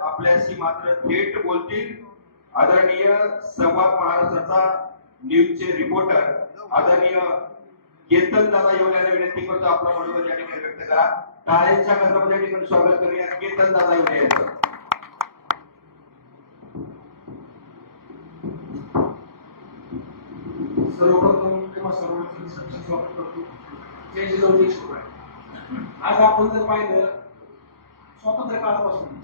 आपल्याशी मात्र थेट बोलतील. आदरणीय संवाद महाराष्ट्राचा न्यूजचे रिपोर्टर आदरणीय केतन दादा येऊन विनंती करतो. आपला मनोगत या ठिकाणी व्यक्त करा. टाळ्यांच्या गजरामध्ये या ठिकाणी स्वागत करूया. केतन दादा येऊन यांचं सर्वप्रथम किंवा सर्वांचं स्वागत करतो. जय जिजाऊ जय शिवराय. आज आपण जर पाहिलं स्वातंत्र्य काळापासून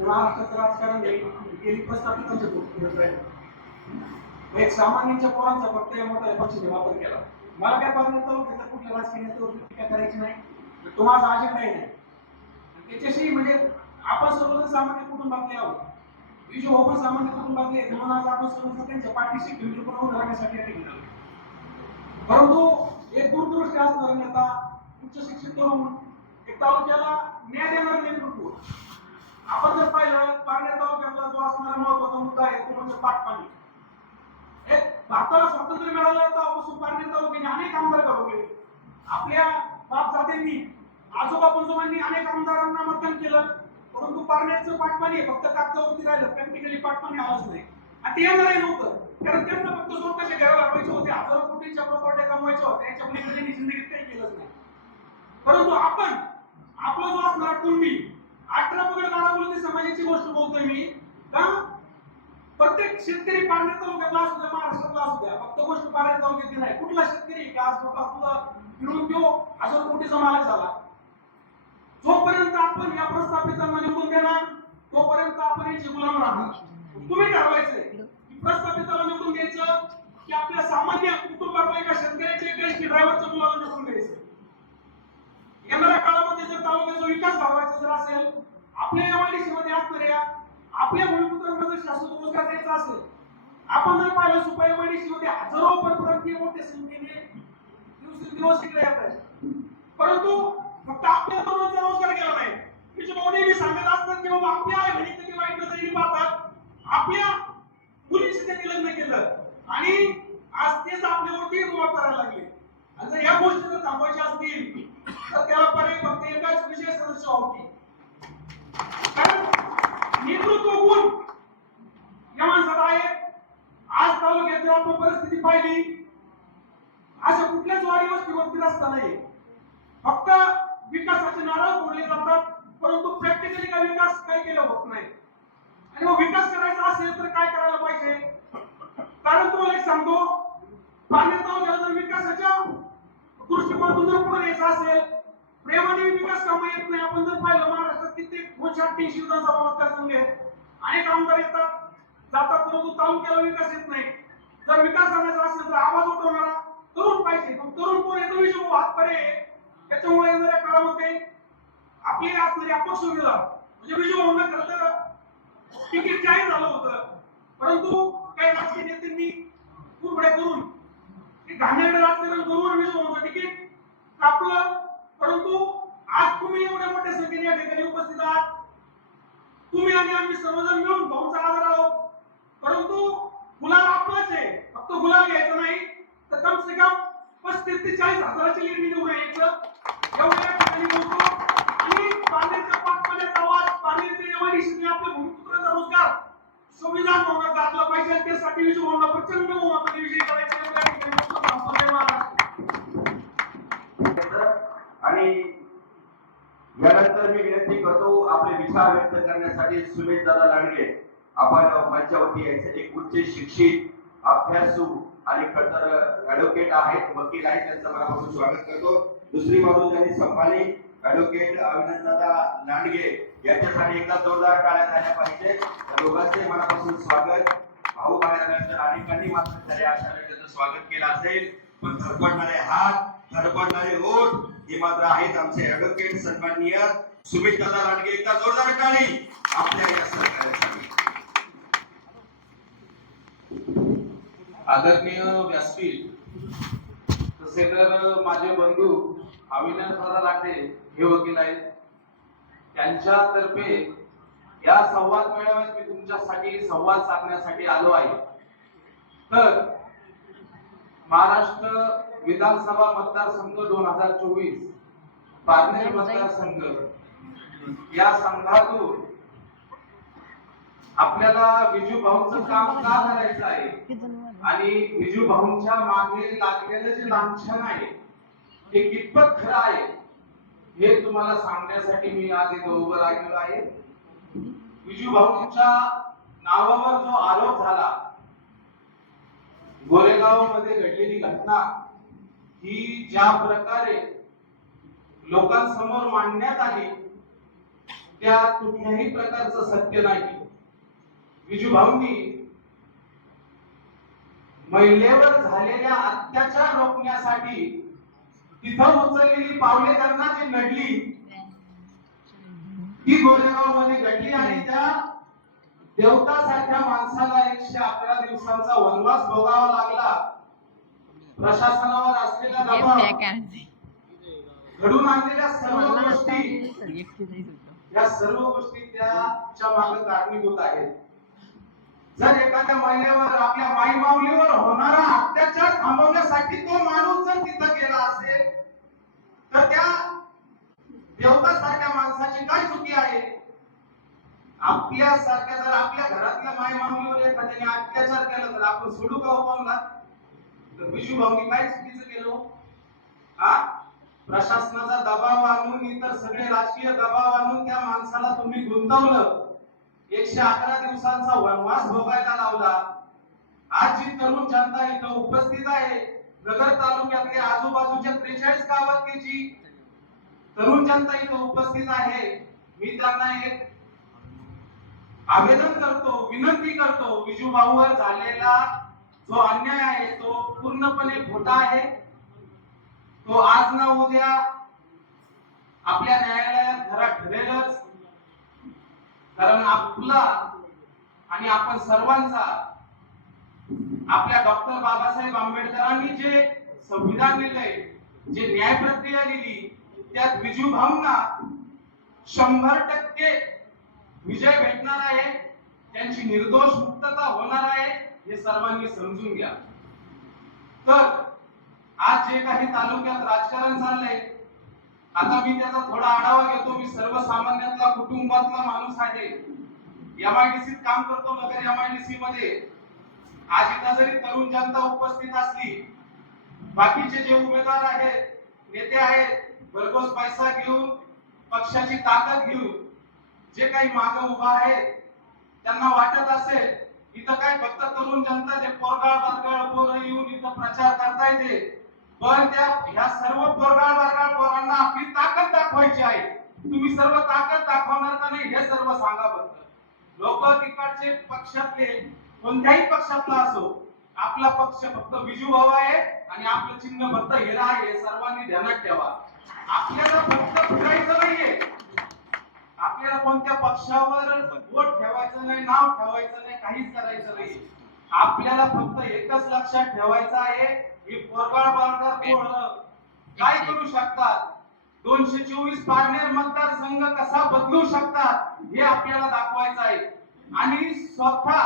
महाराष्ट्राचं राजकारण गेली प्रस्थापितांच्या गोष्टी करत एक सामान्यांच्या पोरांचा फक्त या मोठ्या पक्षाने वापर केला. मला काय पाहिजे तालुक्याचा कुठल्या राजकीय नेत्यावर टीका करायची नाही. तो माझा अजेंडाही नाही त्याच्याशी म्हणजे आपण सर्वजण सामान्य कुटुंबातले आहोत. विजू हो पण सामान्य कुटुंबातले म्हणून आज आपण सर्व त्यांच्या पाठीशी पण उभं राहण्यासाठी या परंतु एक दूरदृष्टी असणारा नेता उच्च शिक्षित तरुण एक तालुक्याला न्याय देणार नेतृत्व आपण जर पाहिलं पारनेर तालुक्यातला जो असणारा महत्त्वाचा मुद्दा आहे तो म्हणजे पाटपाणी एक भारताला स्वातंत्र्य मिळालं तेव्हापासून पारनेर तालुक्याने अनेक आमदार घडवले आपल्या बाप जातींनी आजोबा पंजोबांनी अनेक आमदारांना मतदान केलं परंतु पारण्याचं पाठपाणी फक्त कागदावरती राहिलं प्रॅक्टिकली पाठपाणी आलंच नाही. आणि ते येणारही नव्हतं कारण त्यांना फक्त स्वतःच्या घर लावायचे होते हजारो कोटींच्या प्रॉपर्ट्या कमवायच्या होत्या याच्या पलीकडे जिंदगीत काही केलंच नाही. परंतु आपण आपला जो असणारा कुणबी अठरा पगड बारा मुलगी समाजाची गोष्ट बोलतोय मी. का? प्रत्येक शेतकरी पारनेर तालुक्यातला असू द्या महाराष्ट्रातला असू द्या फक्त गोष्ट पारनेर तालुक्यातली नाही. कुठला शेतकरी का? आज मोठा तुला मिळून तो हजार कोटीचा मालक झाला. जोपर्यंत आपण या प्रस्थापितांना निवडून देणार तोपर्यंत आपण याचे गुलाम राहणार. तुम्ही ठरवायचंय की प्रस्थापिताला निवडून द्यायचं की आपल्या सामान्य कुटुंबातल्या एका शेतकऱ्याच्या एका ड्रायव्हरच्या मुलाला निवडून येणाऱ्या काळामध्ये जर तालुक्याचा विकास व्हावायचा जर असेल आपल्या एमआयडीसी मध्ये असणाऱ्या आपल्या भूमिपुत्रांना जर शाश्वत रोजगार द्यायचा असेल आपण जर पाहिलं सुपा एमआयडीसी मध्ये हजारो परप्रांतीय मोठ्या संख्येने दिवसेंदिवस इकडे येत आहेत. परंतु फक्त आपल्या तरुणांचा रोजगार केला नाही. तिचे भाऊ नेहमी सांगत असतात की बाबा आपल्या आई बहिणी किती वाईट नजरेने पाहतात. आपल्या मुलींशी त्यांनी लग्न केलं आणि आज तेच आपल्यावरती रुबाब करायला लागले आणि जर या गोष्टी जर थांबवायच्या असतील तर त्याला पर्याय फक्त एकाच विषय सदस्य होती कारण नेतृत्व गुण या माणसात आहे आज तालुक्यात जर आपण परिस्थिती पाहिली अशा कुठल्याच वाडी वस्तीवरती रस्ता नाही फक्त विकासाचे नारळ फोडले जातात परंतु प्रॅक्टिकली काय विकास काय केला होत नाही आणि मग विकास करायचा असेल तर काय करायला पाहिजे कारण तुम्हाला एक सांगतो पाण्यात तालुक्याला जर विकासाच्या कुठं जर यायचं असेल प्रेमाने विकास कामं येत नाही. आपण जर पाहिलं महाराष्ट्रात कित्येक दोनशे अठ्ठ्याऐंशी विधानसभा मतदारसंघ आहेत. अनेक आमदार येतात. जातात परंतु तालुक्याला विकास येत नाही. जर विकास करायचा असेल तर आवाज उठवणारा तरुण पाहिजे. पण तरुण कोण येतो विषय हात परे त्याच्यामुळे येणाऱ्या काळामध्ये आपले असणारे अपक्ष उमेदवार म्हणजे विजय भाऊंना खरं तर तिकीट जाहीर झालं होतं. परंतु काही राजकीय नेत्यांनी कुरबड्या करून ते घाणेरडं राजकारण करून विजय भाऊंचं तिकीट कापलं परंतु आज तुम्ही एवढ्या मोठ्या संख्येने या ठिकाणी उपस्थित आहात. तुम्ही आणि आम्ही सर्वजण मिळून भाऊचा आदर आहोत. परंतु गुलाल आपलाच आहे. फक्त गुलाल घ्यायचा नाही तर कम से कम पस्तीस ते चाळीस हजाराची लीड घेऊन यायचं. एवढ्या ठिकाणी बोलतो. आणि पाण्याच्या पाण्याचा आवाज पाण्याचे एवढी आपल्या भूमिपुत्राचा रोजगार. संविधान भवनात घातला पाहिजे त्यासाठी विजय करण्यासाठी सुमित दादा लांडगे आपण मंचावरती यायचे. एक उच्च शिक्षित अभ्यासू आणि खतर ऍडव्होकेट आहेत. वकील आहेत. त्यांचं मनापासून स्वागत करतो. दुसरी बाजू त्यांनी संभाली. ऍडव्होकेट अविनाश लांडगे यांच्यासाठी एकदा जोरदार टाळ्या झाल्या पाहिजे. दोघांचे मनापासून स्वागत. भाऊ बाहेर आल्यानंतर अनेकांनी मात्र खऱ्या अशाने त्यांचं स्वागत केलं असेल. पण थरपडणारे हात थरपडणारे ओठ हे मात्र आहेत आमचे ऍडव्होकेट सन्माननीय सुमित दादा लांडगे एकदा जोरदार टाळी आपल्या या सरकारसाठी आदरणीय व्यासपीठ तसे तर माझे बंधू अविनाश दादा लाटे हे वकील आहेत. त्यांच्यातर्फे या संवाद मेळाव्यात मी तुमच्यासाठी संवाद साधण्यासाठी आलो आहे. तर महाराष्ट्र विधानसभा मतदारसंघ दोन हजार चोवीस पारनेर मतदारसंघ या संघातून आपल्याला विजू भाऊचं काम का करायचं आहे? आणि विजू भाऊंच्या मागे लागलेलं जे लांछन आहे ते कितपत खरं आहे हे तुम्हाला सांगण्यासाठी मी आज इथं उभं राहिलेलो आहे. विजू भाऊंच्या नावावर जो आरोप झाला गोरेगावमध्ये घडलेली घटना ही ज्या प्रकारे लोकांसमोर मांडण्यात आली त्यात कुठल्याही प्रकारचं सत्य नाही. विजू भाऊंनी महिलेवर झालेल्या अत्याचार रोखण्यासाठी तिथं उचललेली पावले त्यांना जी नडली ती गोरेगावमध्ये घडली आणि त्या देवतासारख्या माणसाला एकशे अकरा दिवसांचा वनवास भोगावा लागला. प्रशासनावर असलेला दबाव घडून आणलेल्या सर्व गोष्टी या सर्व गोष्टी त्याच्यामागे कारणीभूत आहेत. जर एखाद्या महिलेवर आपल्या माई माऊलीवर होणारा अत्याचार थांबवण्यासाठी तो माणूस जर तिथं गेला असेल तर त्या देवतासारख्या माणसाची काय चुकी आहे? आपल्या सारख्या जर आपल्या घरातल्या माय माऊलीवर एखाद्याने अत्याचार केला तर आपण सोडू का हो उपावला तर विजू भाऊनी काय चुकीचं केलं हो? हा? प्रशासनाचा दबाव आणून इतर सगळे राजकीय दबाव आणून त्या माणसाला तुम्ही गुंतवलं. एकशे अकरा दिवसांचा वनवास भोगायला लावला. आज जी तरुण जनता इथं उपस्थित आहे नगर तालुक्यातल्या आजूबाजूच्या त्रेचाळीस गावातली तरुण जनता इथं उपस्थित आहे. मी त्यांना एक आवेदन करतो विनंती करतो. विजू भाऊवर झालेला जो अन्याय आहे तो पूर्णपणे खोटा आहे. तो आज ना उद्या आपल्या न्यायालयात खरा ठरेलच. कारण आपला आणि आपण सर्वांचा आपल्या डॉक्टर बाबासाहेब आंबेडकरांनी जे संविधान लिहिलंय जे न्याय प्रक्रिया लिहिली त्यात विजू भाऊंना शंभर टक्के विजय भेटणार आहे. त्यांची निर्दोष मुक्तता होणार आहे हे सर्वांनी समजून घ्या. तर आज जे काही तालुक्यात राजकारण चाललंय आता मी त्याचा थोडा आढावा घेतो. मी सर्वसामान्यातला कुटुंबातला माणूस आहे. एमआयडीसीत काम करतो नगर एमआयडीसी मध्ये आज इथं जरी तरुण जनता उपस्थित असली बाकीचे जे उमेदवार आहेत नेते आहेत भरघोस पैसा घेऊन पक्षाची ताकद घेऊन जे काही माग उभा आहे त्यांना वाटत असेल इथं काय फक्त तरुण जनता जे पोरगाळ बारगाळ पोरं येऊन इथं प्रचार करता येते पण त्या ह्या सर्व दोरगाळ बारगाळ पोरांना आपली ताकद दाखवायची आहे. तुम्ही सर्व ताकद दाखवणार का नाही हे सर्व सांगा फक्त लोक तिकडचे पक्षातले कोणत्याही पक्षातला असो आपला पक्ष फक्त विजू भाऊ आहे आणि आपलं चिन्ह फक्त हिरा आहे सर्वांनी ध्यानात ठेवा. आपल्याला फक्त फिरायचं नाहीये. आपल्याला कोणत्या पक्षावर वोट ठेवायचं नाही नाव ठेवायचं नाही काहीच करायचं नाही. आपल्याला फक्त एकच लक्षात ठेवायचं आहे काय करू शकतात? दोनशे चोवीस पारनेर मतदारसंघ कसा बदलू शकतात हे आपल्याला दाखवायचं आहे. आणि स्वतः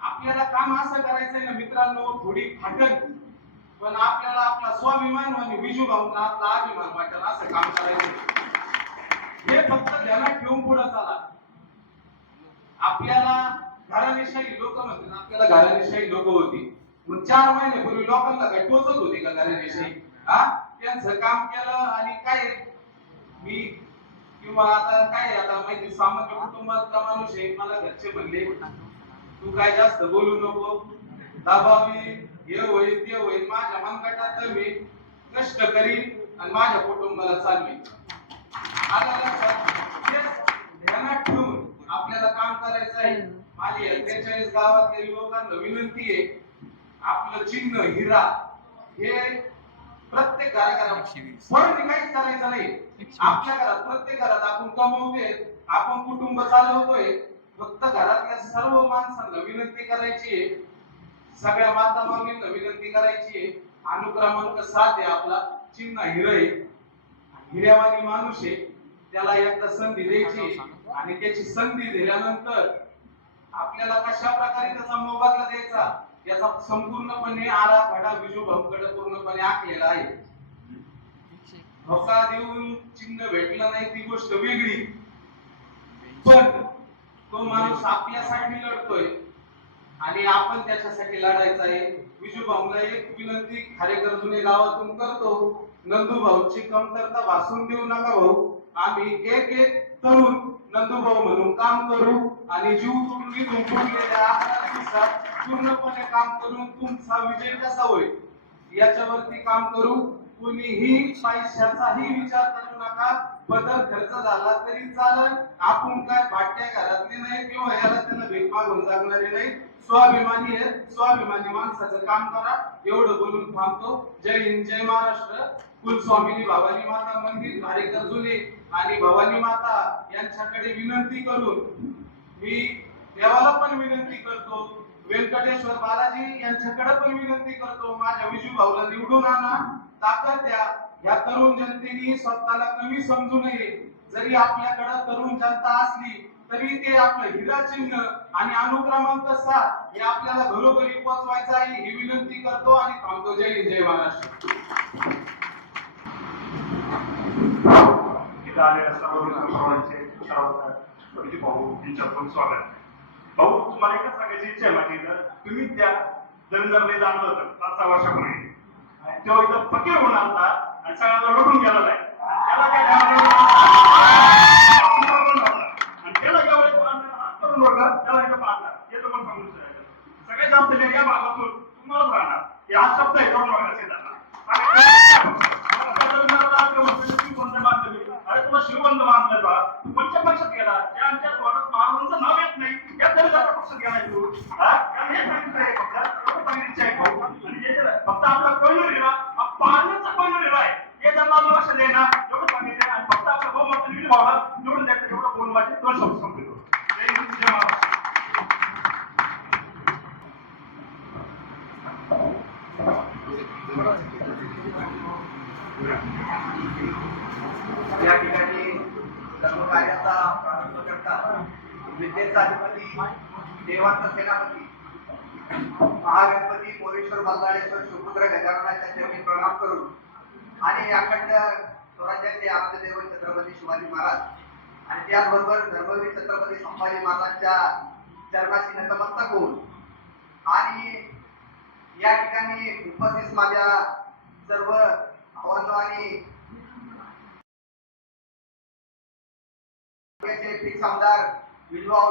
आपल्याला काम असं करायचंय ना मित्रांनो थोडी फाटल पण आपल्याला आपला स्वाभिमान आणि विजू भाऊंना आपला अभिमान वाटेल असं काम करायचं हे फक्त ध्यानात ठेवून पुढे चाला. आपल्याला घराणेशाही लोक म्हणतात आपल्याला घराणेशाही लोक होती. मग चार महिने पूर्वी लोकांना काय टोचत होते का घराविषयी हा? त्यांचं काम केलं आणि काय? मी किंवा आता काय आता माहिती सामान्य कुटुंबातला माणूस आहे मला घरचे म्हणले तू काय जास्त बोलू नको. दाबावी हे होईल ते होईल. माझ्या मनगटात मी कष्ट करीन आणि माझ्या कुटुंबाला चालवी आता लक्षात? ध्यानात ठेवून आपल्याला काम करायचं आहे. माझी त्रेचाळीस गावातल्या युवकांना विनंती आहे आपलं चिन्ह हिरा हे प्रत्येक घराघरात काहीच करायचं नाही. आपल्या घरात प्रत्येक घरात आपण कमवतोय आपण कुटुंब चालवतोय. फक्त घरातल्या सर्व माणसांना विनंती करायची आहे. सगळ्या माता माऊलींना विनंती करायची आहे. अनुक्रमांक सात आहे आपला. चिन्ह हिरं आहे. हिऱ्यावानी माणूस आहे. त्याला एकदा संधी द्यायची आणि त्याची संधी दिल्यानंतर आपल्याला कशा प्रकारे त्याचा मोबदला द्यायचा? याचा संपूर्णपणे आराखडा विजू भाऊकडे पूर्णपणे आखलेला आहे. धोका देऊन चिन्ह भेटलं नाही ती गोष्ट वेगळी. पण तो माणूस आपल्यासाठी लढतोय आणि आपण त्याच्यासाठी लढायचं आहे. विजू भाऊला एक विनंती खारेकर जुने गावातून करतो नंदू भाऊची कमतरता भासून देऊ नका भाऊ. आम्ही एक एक तरुण नंदू भाऊ म्हणून काम करू आणि जीव तुम्ही तुंबलेल्या अकरा पूर्णपणे काम करून तुमचा विजय कसा होईल? याच्यावरती काम करू. कुणीही पैशाचाही विचार करू नका. बदल खर्च झाला तरी चालेल. आपण काय भाट्या घरातले नाही किंवा याला त्यांना भीक मागून जगणारे नाही. स्वाभिमानी आहे स्वाभिमानी माणसाचं काम करा. एवढं बोलून थांबतो. जय हिंद जय महाराष्ट्र. कुलस्वामिनी भवानी माता मंदिर भारेकर जुने आणि भवानी माता यांच्याकडे विनंती करून मी देवाला पण विनंती करतो. व्यंकटेश्वर बालाजी यांच्याकडे पण विनंती करतो माझ्या विजू भाऊला निवडून आणा. ताकद द्या. या तरुण जनतेने स्वतःला कमी समजू नये. जरी आपल्याकडे तरुण जनता असली तरी ते आपलं हिरा चिन्ह आणि अनुक्रमांक सात हे आपल्याला घरोघरी पोहोचवायचं आहे ही विनंती करतो आणि थांबतो. जय हिंद जय महाराष्ट्र. सर्वांचे सर्व भाऊ यांच्या पण स्वागत. भाऊ तुम्हाला एकच सांगायची इच्छा आहे माझी इथं तुम्ही त्या दलिंदरने जाणलं होतं पाच सहा वर्षापूर्वी. आणि तेव्हा इथं फकीर होऊन आलता आणि सगळ्यांना लुटून गेलेला आहे त्याला काय आणि त्याला जेव्हा तरुण करून त्याला इथं पाहता हे तर पण सांगू शकायचं सगळ्यात जास्त लेख या भागातून तुम्हालाच राहणार. हे आज शब्द आहे करून बघा जाणार कोणत्या अरे तुला शिवबंध बांधलं बा. फक्त आपला पाण्याचा कोयनूर हिरा हे त्यांना लक्ष देणार एवढं सांगितलं आणि फक्त आपलं भाऊ मात्र भावला निवडून द्यायचं एवढं बोलून माझे दोन शब्द संपतो या ठिकाणी प्रारंभ करता विद्येचा अधिपती देवांचा सेनापती. महागणपती मोरेश्वर बल्लाळेश्वर सुपुत्र गजाननाच्या चरणी प्रणाम करून आणि अखंड स्वराज्याचे आपले देव छत्रपती शिवाजी महाराज आणि त्याचबरोबर धर्मवीर छत्रपती संभाजी महाराजांच्या चरणाशी नतमस्तक होऊन आणि या ठिकाणी उपस्थित माझ्या सर्व भावांनो आणि राज्याचे आमदार विजवा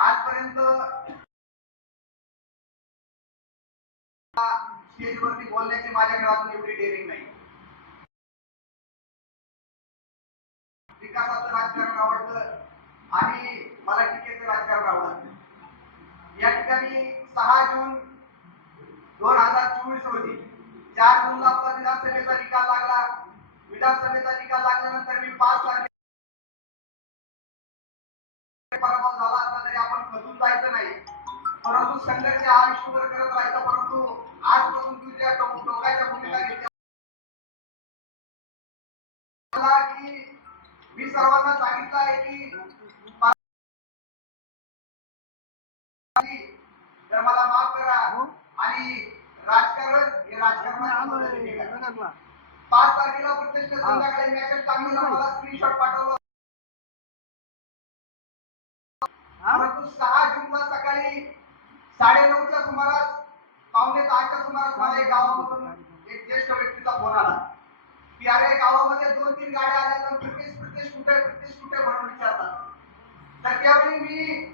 आजपर्यंत स्टेजवरती बोलण्याची माझ्याकडे अजून एवढी डेअरिंग नाही. विकासाचं राजकारण आवडतं आणि मला टीकेचं राजकारण आवडत. या ठिकाणी सहा जून दोन हजार चोवीस रोजी चार जूनला आपला विधानसभेचा निकाल लागला. विधानसभेचा निकाल लागल्यानंतर मी पाच तारखे पराभव झाला. असताना जायचं नाही. परंतु संघर्ष हा आयुष्यभर करत राहायचा परंतु आजपासून तू ज्या टोक- टोकाच्या भूमिका घेतल्या मला की मी सर्वांना सांगितलं आहे की तर मला माफ करा आणि राजकारण हे राजकारणात पाच तारखेला प्रत्यक्ष संध्याकाळी मेसेज टाकलेला मला स्क्रीनशॉट पाठवलं परंतु सहा जूनला सकाळी साडेनऊच्या सुमारास पावणे दहाच्या सुमारास मला एक गावामधून एक ज्येष्ठ व्यक्तीचा फोन आला. की अरे गावामध्ये दोन तीन गाड्या आल्या तर प्रत्येक प्रत्येक कुठे प्रत्येक कुठे म्हणून विचारतात. तर त्यावेळी मी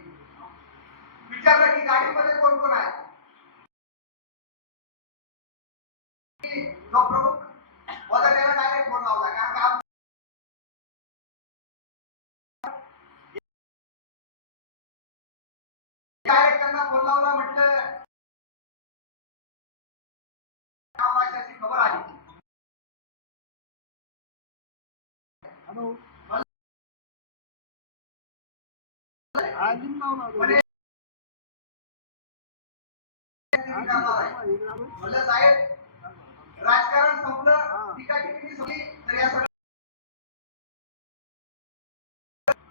विचारलं की गाडीमध्ये कोण कोण आहे? जो प्रमुख. होता त्याला डायरेक्ट फोन लावला. राजकारण संपलं टीका टिप्पणी संपली तर या सगळ्या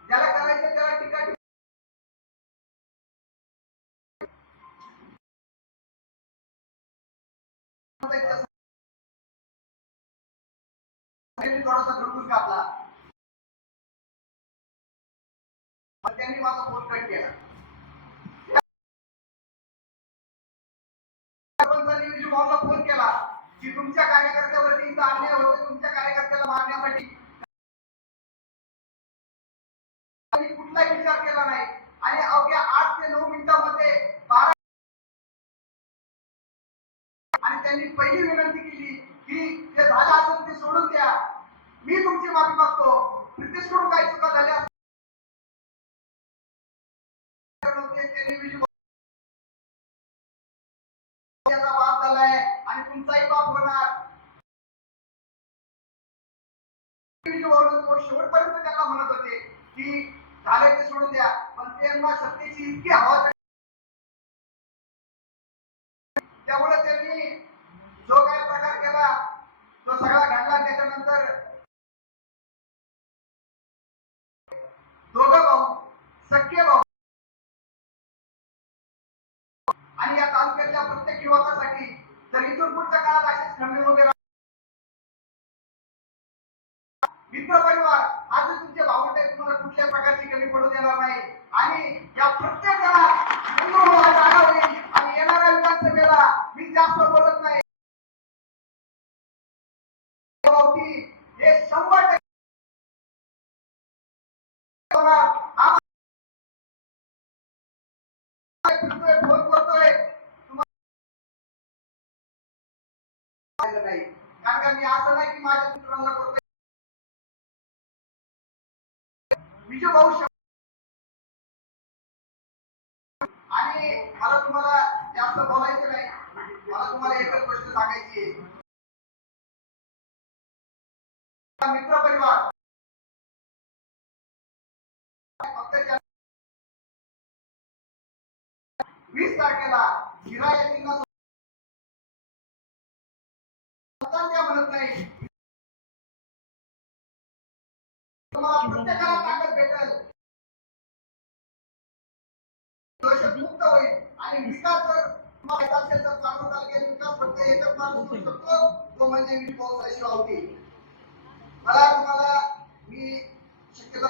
ज्याला करायचं त्याला टीका टिप्पणी थोडासा धुडगूस कापला त्यांनी माझा फोन कट केला. फोन केला की तुमच्या कार्यकर्त्यावरती इथं अन्याय होतो तुमच्या कार्यकर्त्याला मारण्यासाठी. कुठलाही विचार केला नाही. आणि अवघ्या आठ ते नऊ मिनिटांमध्ये बारा आणि त्यांनी पहिली विनंती केली की ते झालं असेल ते सोडून द्या. मी तुमची माफी मागतो. प्रितेशकडून काही चुका झाल्या आणि तुमचाही बाप होणार शेवटपर्यंत त्यांना म्हणत होते की झालंय ते सोडून द्या पण त्यांना सत्तेची इतकी हवा त्यामुळे त्यांनी जो काय प्रकार केला तो सगळा घडला त्याच्यानंतर दोघं भाऊ सख्खे भाऊ. आणि या तालुक्यातल्या प्रत्येक युवकासाठी जर इथून पुढच्या काळात असेच खंडे उभे मित्र परिवार आज तुमचे भावंड तुम्हाला कुठल्या प्रकारची कमी पडू देणार नाही. आणि या प्रत्येकाला जागा होईल आणि येणाऱ्या विधानसभेला मी जास्त बोलत नाही. हे शंभर टक्के फोन करतोय नाही कारण का मी असं नाही की माझ्या मित्रांना करतोय विजय भाऊ आणि मला तुम्हाला जास्त बोलायचं नाही मला तुम्हाला एकच गोष्ट सांगायची मित्र परिवार वीस तारखेला हिरा येथील म्हणत नाही. तुम्हाला प्रत्येकाला ताकद भेटेल. होईल. आणि विकास जर तुम्हाला असेल तर चांगला तालुक्यात विकास फक्त एकच माणूस करू शकतो. तो म्हणजे मी मला तुम्हाला मी शक्यतो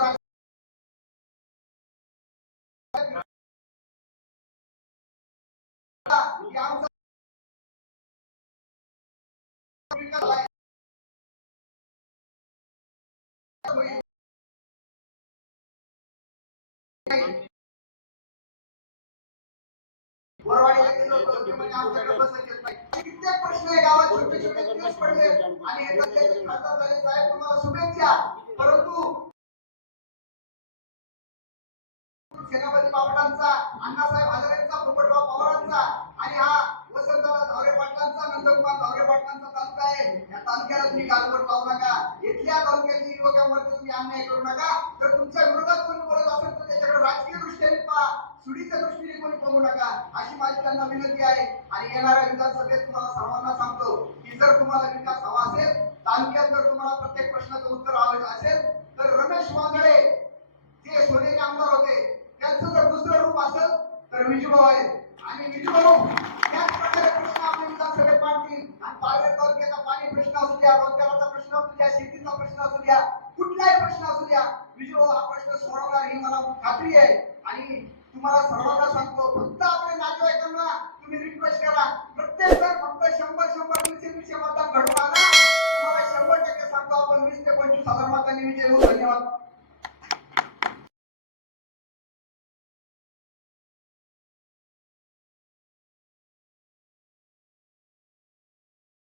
कित्येक प्रश्न आहे गावात छोटे छोटे दिवस पडले. आणि येतात साहेब तुम्हाला शुभेच्छा. परंतु सेनापती बापटांचा अण्णासाहेब हजारेंचा पोपटराव पवारांचा आणि हा वसंतराव धावरे पाटलांचा नंदकुमार धावरे पाटलांचा तालुका आहे. या तालुक्याला तुम्ही गालबोट लावू नका. इथल्या तालुक्यातील युवकांवरती तुम्ही अन्याय करू नका. जर तुमच्या विरोधात कोणी बोलत असेल तर त्याच्याकडे राजकीय दृष्टीने पहा. सुडीच्या दृष्टीने कोणी बघू नका. अशी माझी त्यांना विनंती आहे. आणि येणाऱ्या विधानसभेत तुम्हाला सर्वांना सांगतो की जर तुम्हाला विकास हवा असेल तालुक्यात जर तुम्हाला प्रत्येक प्रश्नाचं उत्तर हवं असेल तर रमेश वांगडे जे सोनेचे आमदार होते त्यांचं जर दुसरं रूप असेल तर विजूभाऊ आहे आणि विजूभाऊ त्याच प्रकारे प्रश्न आपल्या विधानसभेत मांडतील आणि पालघर तालुक्याचा पाणी प्रश्न असू द्या रोजगाराचा प्रश्न असू द्या शेतीचा प्रश्न असू द्या कुठलाही प्रश्न असू द्या विजूभाऊ हा प्रश्न सोडवणार ही मला खात्री आहे. आणि तुम्हाला सर्वांना सांगतो फक्त आपल्या नातेवाईकांना तुम्ही रिक्वेस्ट करा. प्रत्येक जण फक्त शंभर शंभर दीडशे दीडशे मतदान घडवून आणा तुम्हाला शंभर टक्के सांगतो आपण वीस ते पंचवीस हजार मतांनी विजय होऊ. धन्यवाद.